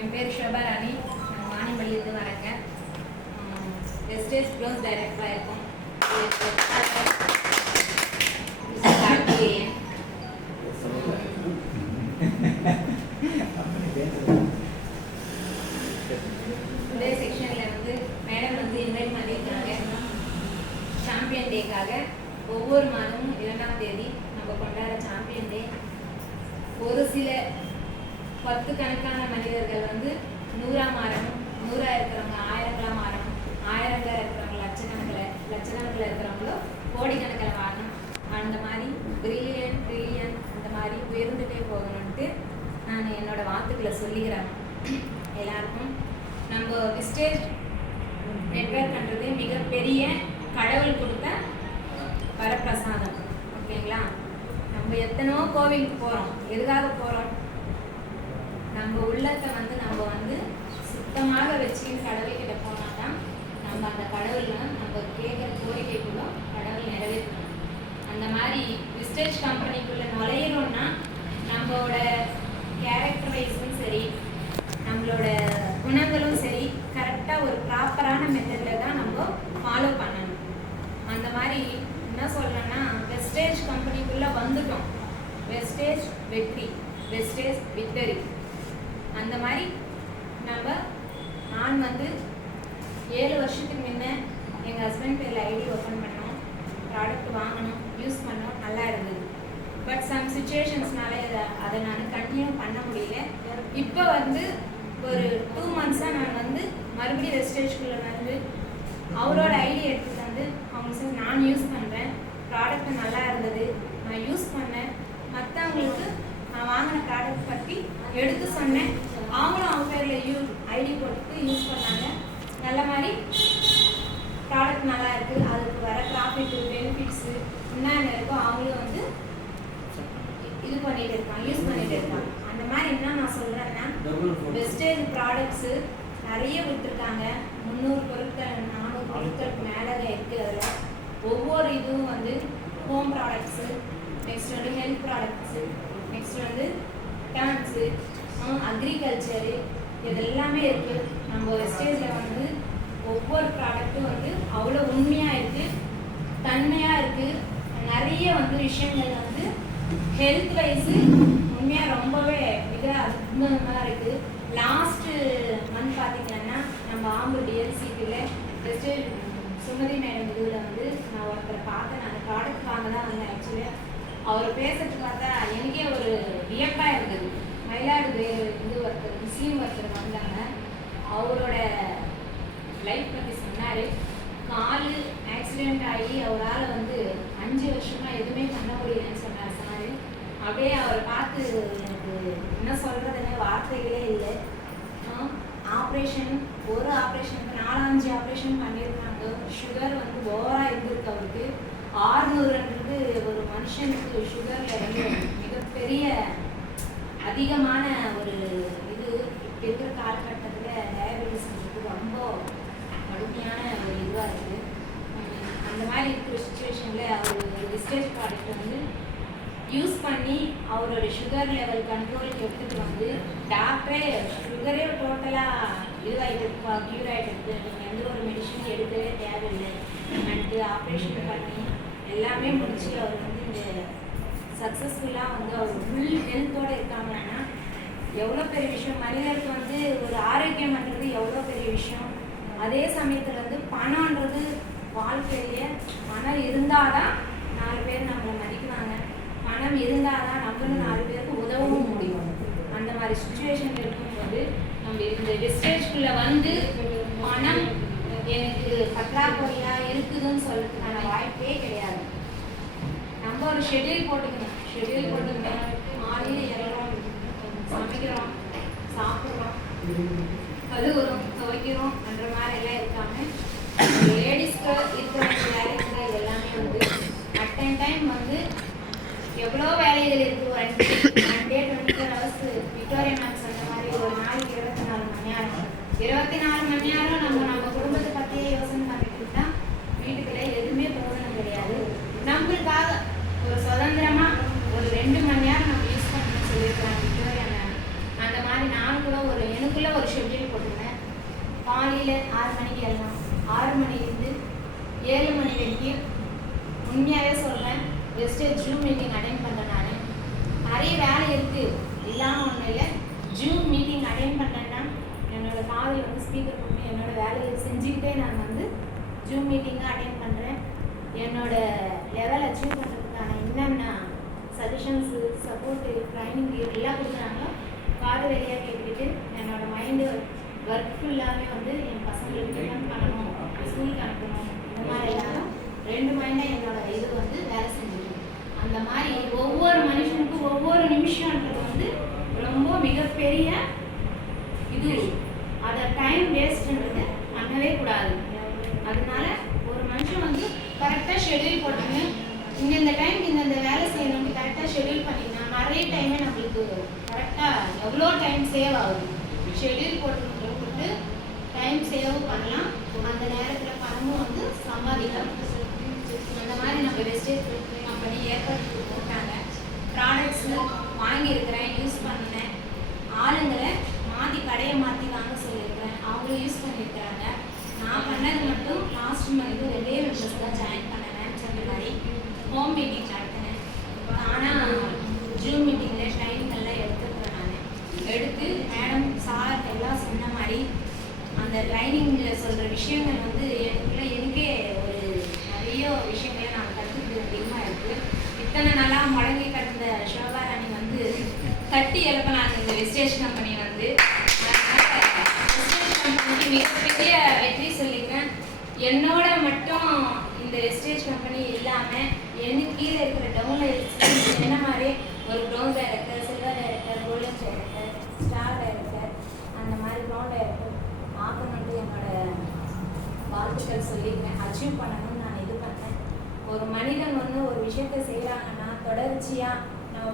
என் பேர் ஷோபாராணி. நான் வாணிமல்லியிலிருந்து வரேங்க. வெஸ்டேஜ் க்ளோஸ் டைரக்டராக இருக்கும். இந்த செக்ஷனில் வந்து மேடம் வந்து இன்வைட் பண்ணியிருக்காங்க. சாம்பியன் டேக்காக ஒவ்வொரு மாதமும் 2ஆம் தேதி நம்ம கொண்டாட சாம்பியன் டே. ஒரு சில 10 கணக்கான மனிதர்கள் வந்து 100ஆ மாறணும், 100ஆ இருக்கிறவங்க 1000ங்களா மாறணும், 1000ங்களா இருக்கிறவங்க லட்சக்கணக்கில் இருக்கிறவங்களோ கோடிக்கணக்கில் மாறணும். அந்த மாதிரி ட்ரில்லியன் அந்த மாதிரி உயர்ந்துட்டே போகணுன்ட்டு நான் என்னோட வார்த்தைகளை சொல்லிக்கிறேன் எல்லாருக்கும். நம்ம விஸ்டேஜ் நெட்வொர்க்ன்றது மிகப்பெரிய கடவுள் கொடுத்த வரப்பிரசாதம். ஓகேங்களா? நம்ம எத்தனையோ கோவிலுக்கு போகிறோம். எதுக்காக போகிறோம்? நம்ம உள்ளத்தை வந்து நம்ம வந்து சுத்தமாக வச்சு கடவுள்கிட்ட போனால் தான் நம்ம அந்த கடவுளை நம்ம கேட்குற கோரிக்கைக்குள்ள கடவுள் நிறைவேற்றணும். அந்த மாதிரி விஸ்டேஜ் கம்பெனிக்குள்ளே நுழையிறோம்னா நம்மளோட கேரக்டர் வைஸும் சரி, நம்மளோட குணங்களும் சரி கரெக்டாக ஒரு ப்ராப்பரான மெத்தடில் தான் நம்ம ஃபாலோ பண்ணணும். அந்த மாதிரி என்ன சொல்கிறேன்னா, வெஸ்டேஜ் கம்பெனிக்குள்ளே வந்துட்டோம். வெஸ்டேஜ் வெற்றி, வெஸ்டேஜ் விக்டரி. அந்த மாதிரி நான் வந்து 7 வருஷத்துக்கு முன்ன எங்கள் ஹஸ்பண்ட் பேரில் ஐடி ஓப்பன் பண்ணோம், ப்ராடக்ட் வாங்கணும், யூஸ் பண்ணோம், நல்லா இருந்தது. பட் சம் சுச்சுவேஷன்ஸ்னால அதை நான் கண்டினியூ பண்ண முடியல. இப்போ வந்து ஒரு 2 மந்த்ஸாக நான் வந்து மறுபடியும் வெஸ்டேஜ்குள்ளே வந்து அவரோட ஐடி எடுத்துகிட்டு வந்து அவங்க சார் நான் யூஸ் பண்ணுறேன், ப்ராடக்ட் நல்லா இருந்தது, நான் யூஸ் பண்ணேன், மற்றவங்களுக்கு நான் வாங்கின ப்ராடக்ட் பற்றி எடுத்து சொன்னேன். அவங்களும் அவங்க பேரில் ஐடி போட்டு யூஸ் பண்ணாங்க. நல்ல மாதிரி ப்ராடக்ட் நல்லா இருக்குது, அதுக்கு வர ப்ராஃபிட்டு பெனிஃபிட்ஸு என்னென்ன இருக்கோ அவங்களும் வந்து இது பண்ணிட்டு இருக்காங்க, யூஸ் பண்ணிட்டு இருக்காங்க. அந்த மாதிரி என்ன நான் சொல்கிறேன்னா, வெஸ்டேஜ் ப்ராடக்ட்ஸு நிறைய விட்டுருக்காங்க. 300 பொருட்கள் 400 பொருட்களுக்கு மேலே இருக்குது. அதில் ஒவ்வொரு இதுவும் வந்து ஹோம் ப்ராடக்ட்ஸு, நெக்ஸ்ட் வந்து ஹெல்த் ப்ராடக்ட்ஸு, நெக்ஸ்ட் வந்து டான்ஸு, அக்ரிகல்ச்சரு, இது எல்லாமே இருக்குது. நம்ம வெஸ்டேஜில் வந்து ஒவ்வொரு ப்ராடக்ட்டும் வந்து அவ்வளோ உண்மையாக இருக்குது, தன்மையாக இருக்குது. நிறைய வந்து விஷயங்கள் வந்து ஹெல்த் வைஸு உண்மையாக ரொம்பவே மிக அற்புதமாக இருக்குது. லாஸ்ட்டு மந்த் பார்த்திங்கன்னா நம்ம ஆம்பூர் டிஎல்சிபியில் வெஸ்டேஜ் சுமதி மேடம் இதில் வந்து நான் ஒருத்தரை பார்த்தேன். நான் ப்ராடக்ட் வாங்க தான் வந்தேன். ஆக்சுவலி அவர் பேசுறது பார்த்தா எனக்கே ஒரு வியப்பாக இருந்தது. மயிலாடுதுறை ஒருத்தர் முஸ்லீம் ஒருத்தர் வந்தாங்க. அவரோட லைஃப் பற்றி சொன்னார். கால் ஆக்சிடெண்ட் ஆகி அவரால் வந்து 5 வருஷமாக எதுவுமே பண்ண முடியலன்னு சொன்னார். அப்படியே அவரை பார்த்து எனக்கு என்ன சொல்கிறதுனே வார்த்தைகளே இல்லை. ஆப்ரேஷன், ஒரு ஆப்ரேஷனுக்கு 4-5 ஆப்ரேஷன் பண்ணியிருக்காங்க. சுகர் வந்து ஓவராக இருந்திருக்கு அவருக்கு. 600ன்றது ஒரு மனுஷனுக்கு சுகரில் வந்து மிகப்பெரிய அதிகமான ஒரு இது. இப்போ இருக்கிற காலகட்டத்தில் டயபெட்டிஸ்ன்றது ரொம்ப கடுமையான ஒரு இதுவாக இருக்குது. அந்த மாதிரி இருக்கிற சுச்சுவேஷனில் அவர் விஸ்டேஜ் ப்ராடக்ட் வந்து யூஸ் பண்ணி அவரோட சுகர் லெவல் கண்ட்ரோலுக்கு எடுத்துகிட்டு வந்து டாக்டரே சுகரே டோட்டலாக இதுவாகிட்டு க்யூர் ஆகிட்டு இருக்குது, நீங்கள் எந்த ஒரு மெடிசன் எடுக்கவே தேவையில்லை அன்ட்டு ஆப்ரேஷன் பண்ணி எல்லாமே முடிச்சு அவர் வந்து இந்த சக்ஸஸ்ஃபுல்லாக வந்து அவர் ஃபுல் ஹெல்த்தோடு இருக்காங்கன்னா எவ்வளோ பெரிய விஷயம். மனிதருக்கு வந்து ஒரு ஆரோக்கியம்ன்றது எவ்வளோ பெரிய விஷயம். அதே சமயத்தில் வந்து பணம்ன்றது வாழ்க்கையிலேயே பணம் இருந்தால் தான் 4 பேர் நம்மளை மதிக்குவாங்க, பணம் இருந்தால் தான் நம்மளும் 4 பேருக்கு உதவவும் முடியும். அந்த மாதிரி சுச்சுவேஷன் இருக்கும்போது நம்ம இந்த வெஸ்டேஜ்குள்ளே வந்து பணம் எனக்கு பற்றாக்குறையாக இருக்குதுன்னு சொல்கிறதுக்கான வாய்ப்பே கிடையாது. நம்ம ஒரு ஷெட்யூல் போட்டுக்கணும். காலையில் இறங்குறோம், சமைக்கிறோம், சாப்பிட்றோம், கழுவுறோம், துவைக்கிறோம் அந்த மாதிரி எல்லாம் இருக்காமல் லேடிஸ்க்கு இருக்கிற வேலைக்கு இது எல்லாமே வந்து அட் அண்ட் டைம் வந்து எவ்வளோ வேலைகள் இருக்குது. One day 24 hours Victoria ma'am சொன்ன மாதிரி ஒரு நாளைக்கு 24 மணி நேரம். 24 மணி நேரம் நம்ம குடும்பத்தை பற்றியே யோசனை பண்ணிட்டு தான் வீட்டுக்குள்ளே எதுவுமே பிரயோஜனம் கிடையாது. நம்மளுக்காக ஒரு சுதந்திரமாக ஒரு 2 மணி நேரம் நம்ம யூஸ் பண்ணணும்னு சொல்லியிருக்கிறாங்க விக்டோரியா மேம். அந்த மாதிரி நான் கூட எனக்குள்ளே ஒரு ஷெட்யூல் போட்டிருந்தேன். காலையில் 6 மணிக்கு எல்லாம் 6 மணிலேருந்து 7 மணி வரைக்கும் உண்மையாகவே சொல்கிறேன் வெஸ்டேஜ் ஜூம் மீட்டிங் அட்டென்ட் பண்ணுறேன். நான் நிறைய வேலை இருக்குது இல்லாமல் ஒன்றும் இல்லை. ஜூம் மீட்டிங் அட்டென்ட் பண்ணுறேன்னா என்னோடய காதில் வந்து ஸ்பீக்கர் போட்டு என்னோடய வேலையை செஞ்சுக்கிட்டே நான் வந்து ஜூம் மீட்டிங்காக அட்டென்ட் பண்ணுறேன். என்னோடய லெவல் அச்சீவ் பண்ணுறதுக்கான என்னென்ன சஜஷன்ஸு சப்போர்ட்டு ட்ரைனிங் எல்லாம் கொடுக்குறாங்களோ காது வழியாக கேட்டுக்கிட்டு என்னோடய மைண்டு ஒர்க் ஃபுல்லாகவே வந்து என் பசங்களுக்கு டிஃபன் பண்ணணும், ஸ்கூலுக்கு அனுப்பணும், இந்த மாதிரி எல்லாரும் 2 மைண்டாக என்னோட இது வந்து வேலை செஞ்சுருக்கு. அந்த மாதிரி ஒவ்வொரு மனுஷனுக்கும் ஒவ்வொரு நிமிஷம்ன்றது வந்து ரொம்ப மிகப்பெரிய இது. அதை டைம் வேஸ்ட்ன்றது பண்ணவே கூடாது. அதனால ஒரு மனுஷன் வந்து கரெக்டாக ஷெட்யூல் போட்டாங்க, இந்த டைம் இந்த வேலை செய்யணும் கரெக்டாக ஷெட்யூல் பண்ணிங்கன்னா நிறைய டைமே நம்மளுக்கு கரெக்டாக எவ்வளோ டைம் சேவ் ஆகுது. ஷெட்யூல் போட்டு டைம் சேவ் பண்ணலாம், அந்த நேரத்தில் பணமும் வந்து சம்பாதிக்கலாம். அந்த மாதிரி நம்ம வெஸ்டேஜ் கம்பெனி ஏற்படுத்தி போட்டாங்க. ப்ராடக்ட்ஸு வாங்கியிருக்கிறேன், யூஸ் பண்ணினேன். ஆளுங்களை கடையை மாற்றி வாங்க சொல்லியிருக்கிறேன், அவங்களும் யூஸ் பண்ணியிருக்கிறாங்க. நான் பண்ணது மட்டும் லாஸ்ட் மந்த் 2 மெம்பர்ஸ் தான் ஜாயின் பண்ணேன். சொன்ன மாதிரி ஹோம் மீட்டிங் நடத்தினேன். ஆனால் ஜூம் மீட்டிங்கில் ட்ரைனிங்கெல்லாம் எடுத்துக்கிறேன். நான் எடுத்து மேடம் சார் எல்லாம் சொன்ன மாதிரி அந்த ட்ரைனிங்கில் சொல்கிற விஷயங்கள் வந்து எனக்கே ஒரு நிறைய விஷயங்களை நான் கற்றுக்கிறது அதிகமாக இருக்குது. இத்தனை நாளாக முடங்கி கிடந்த ஷோபாராணி வந்து தட்டி எழுப்பினாங்க இந்த வெஸ்டேஜ் கம்பெனி வந்து. வெஸ்டேஜ் கம்பெனிக்கு மிகப்பெரிய வெற்றி சொல்லிக்கிறேன். என்னோட மட்டும் இந்த வெஸ்டேஜ் கம்பெனி இல்லாமல் எனக்கு கீழே இருக்கிற டவுனில் என்ன மாதிரி ஒரு brown director, silver director, golden director, star director, அந்த மாதிரி ப்ரௌன் டைரக்டர் ஆக்கணுன்ட்டு என்னோட வாழ்த்துக்கள் சொல்லியிருக்கேன். அச்சீவ் பண்ணணும்னு நான் இது பண்ணேன். ஒரு மனிதன் வந்து ஒரு விஷயத்தை செய்கிறாங்கன்னா தொடர்ச்சியாக நம்ம